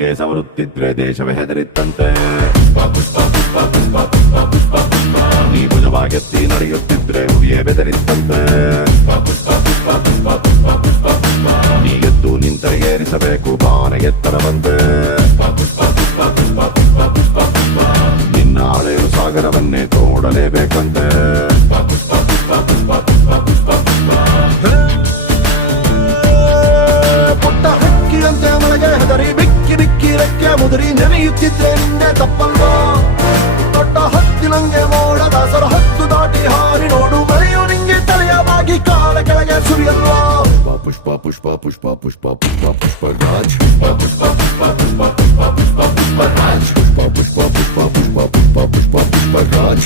ಹಂಗೆ ಸವರುತ್ತಿದ್ರೆ ದೇಶವೇ ಹೆದರಿತ್ತಂತೆ. ನೀ ಭುಜವಾಗೆತ್ತಿ ನಡೆಯುತ್ತಿದ್ರೆ ಹುಲಿಯೇ ಬೆದರಿತ್ತಂತೆ. ನೀ ಎದ್ದು ನಿಂತರೆ ಏರಿಸಬೇಕು ಬಾನ ಎತ್ತರವಂತೆ. ನಿನ್ನ ಹಳೆಯ ಸಾಗರವನ್ನೇ ತೋಡಲೇಬೇಕಂತೆ. ಪುಟ್ಟ ಹಕ್ಕಿಯಂತೆ ಮಳೆಗೆ ಹೆದರಿ ಬಿಕ್ಕಿ ಬಿಕ್ಕಿ ರೆಕ್ಕೆ ಮುದುರಿ ನೆನೆಯುತ್ತಿದ್ರೆ ನಿನ್ನೆ ತಪ್ಪಲ್ವಾ? ದೊಡ್ಡ ಹತ್ತಿನಂಗೆ ಮೋಡ ದಾಸರ ಹತ್ತು ದಾಟಿ ಹಾರಿ ನೋಡು ಮಳೆಯು ನಿಂಗೆ ತಲೆಯ ಬಾಗಿ ಕಾಲ ಕೆಳಗೆ ಸುರಿಯಲ್ವಾ? ಪುಷ್ಪ ಪುಷ್ಪ ಪುಷ್ಪ ಪುಷ್ಪ ಪುಷ್ಪ ಪುಷ್ಪ ರಾಜ್. ಪುಷ್ಪ ಪುಷ್ಪ ಪುಷ್ಪ ಪುಷ್ಪ ಪುಷ್ಪ ಪುಷ್ಪ ರಾಜ್. ಪುಷ್ಪ ಪುಷ್ಪ ಪುಷ್ಪ ಪುಷ್ಪ ಪುಷ್ಪ ಪುಷ್ಪ ಪುಷ್ಪ ರಾಜ್.